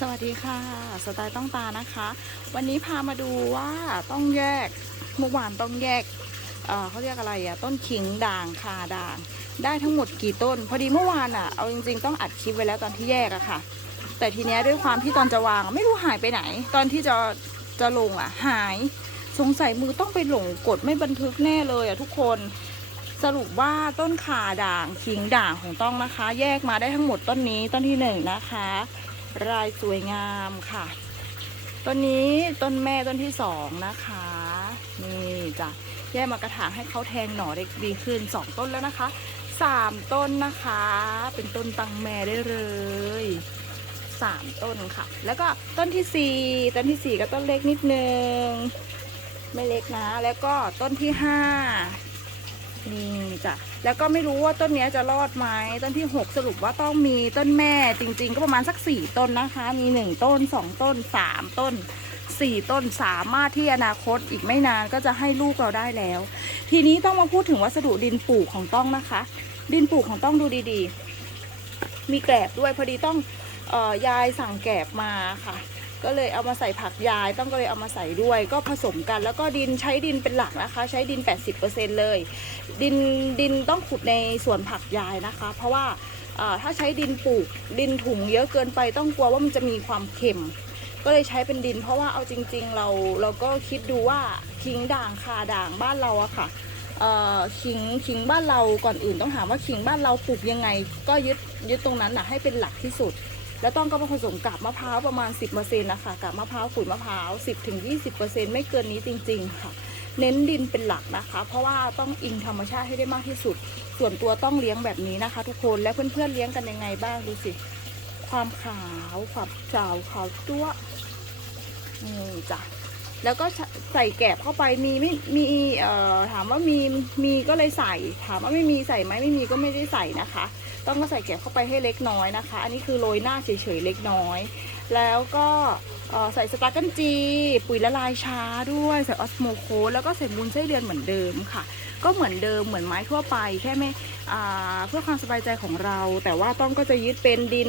สวัสดีค่ะ สไตล์ต้องตานะคะ วันนี้พามาดูว่าต้องแยกเมื่อวานต้องแยกเเขาเรียกอะไรอะต้นขิงด่างคาด่าง ได้ทั้งหมดกี่ต้น พอดีเมื่อวานอะเอาจริง ๆ ต้องอัดคลิปไว้แล้วตอนที่แยกอะค่ะ แต่ทีเนี้ยด้วยความที่ตอนจะวางไม่รู้หายไปไหน ตอนที่จะจะลงอะหายสงสัยมือต้องไปหลงกดไม่บันทึกแน่เลยอะทุกคนสรุปว่าต้นขาด่างขิงด่างของต้องนะคะ แยกมาได้ทั้งหมดต้นนี้ต้นที่หนึ่งนะคะ รายสวยงามค่ะ ต้นนี้ต้นแม่ต้นที่สองนะคะ นี่จ้ะแยกมากระถางให้เขาแทงหน่อได้ดีขึ้นสองต้นแล้วนะคะสามต้นนะคะ เป็นต้นตังแม่ได้เลยสามต้นค่ะ แล้วก็ต้นที่สี่ต้นที่สี่ก็ต้นเล็กนิดนึง ไม่เล็กนะ แล้วก็ต้นที่ห้านี่จ้ะแล้วก็ไม่รู้ว่าต้นนี้จะรอดไหมต้นที่ 6 สรุปว่าต้องมีต้นแม่จริง ๆ ก็ประมาณสัก 4 ต้นนะคะ มี 1 ต้น 2 ต้น 3 ต้น 4 ต้นสามารถที่อนาคตอีกไม่นานก็จะให้ลูกเราได้แล้ว ทีนี้ต้องมาพูดถึงวัสดุดินปลูกของต้องนะคะ ดินปลูกของต้องดูดีๆ มีแกลบด้วยพอดีต้องออยายสั่งแกลบมาค่ะ ก็เลยเอามาใส่ผักยาย ต้องก็เลยเอามาใส่ด้วย ก็ผสมกัน แล้วก็ดินใช้ดินเป็นหลักนะคะ ใช้ดิน 80%เลย ดินดินต้องขุดในสวนผักยายนะคะ เพราะว่าถ้าใช้ดินปลูกดินถุงเยอะเกินไปต้องกลัวว่ามันจะมีความเค็ม ก็เลยใช้เป็นดิน เพราะว่าเอาจริง ๆ เราเราก็คิดดูว่าขิงด่างคาด่างบ้านเราอะค่ะเอ่อขิงขิงบ้านเราก่อนอื่นต้องถามว่าขิงบ้านเราปลูกยังไง ก็ยึดยึดตรงนั้นนะให้เป็นหลักที่สุด แล้วต้องก็ผสมกับมะพร้าวประมาณ 10%นะคะกับมะพร้าวขุยมะพร้าว 10-20%ไม่เกินนี้จริง ๆ ค่ะ เน้นดินเป็นหลักนะคะ เพราะว่าต้องอิงธรรมชาติให้ได้มากที่สุด ส่วนตัวต้องเลี้ยงแบบนี้นะคะ ทุกคนและเพื่อนๆเลี้ยงกันยังไงบ้างดูสิ ความขาวความจาวขาวจั๊วนี่จ้ะ แล้วก็ใส่แกบเข้าไปมีไม่มีเอ่อถามว่ามีมีก็เลยใส่ ถามว่าไม่มีใส่ไหมไม่มีก็ไม่ได้ใส่นะคะ ต้องก็ใส่แกบเข้าไปให้เล็กน้อยนะคะ อันนี้คือโรยหน้าเฉยๆเล็กน้อย แล้วก็ใส่สตาร์กันจี ปุ๋ยละลายช้าด้วยใส่ออสโมโคแล้วก็ใส่มูลไส้เดือนเหมือนเดิมค่ะ ก็เหมือนเดิมเหมือนไม้ทั่วไปแค่ไม่เพื่อความสบายใจของเรา แต่ว่าต้องก็จะยึดเป็นดิน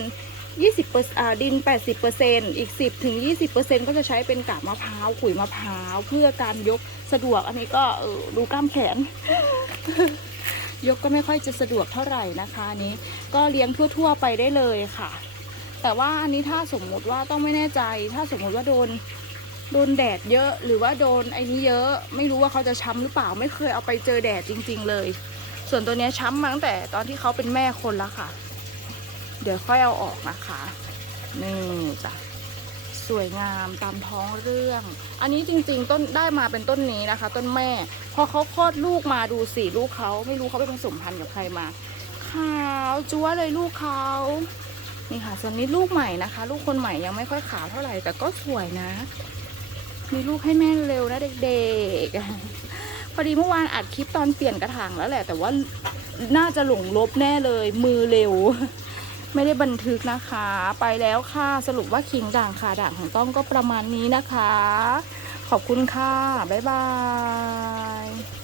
20เปอร์อ่าดิน 80เปอร์เซ็นอีก 10ถึง20เปอร์เซ็นก็จะใช้เป็นกากมะพร้าวขุยมะพร้าวเพื่อการยกสะดวกอันนี้ก็เออดูกล้ามแขน ยกก็ไม่ค่อยจะสะดวกเท่าไหร่นะคะนี้ ก็เลี้ยงทั่ว ๆ ไปได้เลยค่ะ แต่ว่าอันนี้ถ้าสมมุติว่าต้องไม่แน่ใจ ถ้าสมมุติว่าโดนโดนแดดเยอะหรือว่าโดนไอ้นี้เยอะ ไม่รู้ว่าเขาจะช้ำหรือเปล่าไม่เคยเอาไปเจอแดดจริง ๆ เลย ส่วนตัวเนี้ยช้ำมาตั้งแต่ตอนที่เขาเป็นแม่คนแล้วค่ะ เดี๋ยวค่อยเอาออกนะคะ นี่จ้ะสวยงามตามท้องเรื่อง อันนี้จริงๆต้นได้มาเป็นต้นนี้นะคะ ต้นแม่ พอเขาคลอดลูกมาดูสิลูกเขาไม่รู้เขาไปผสมพันธุ์กับใครมาขาวจั๊วเลยลูกเขานี่ค่ะ ส่วนนี้ลูกใหม่นะคะ ลูกคนใหม่ยังไม่ค่อยขาวเท่าไหร่แต่ก็สวยนะ มีลูกให้แม่เร็วนะเด็กๆ พอดีเมื่อวานอัดคลิปตอนเปลี่ยนกระถางแล้วแหละ แต่ว่าน่าจะหลงลบแน่เลยมือเร็ว ไม่ได้บันทึกนะคะ ไปแล้วค่ะสรุปว่าคิงด่างค่ะด่างของต้องก็ประมาณนี้นะคะ ขอบคุณค่ะ บ๊ายบาย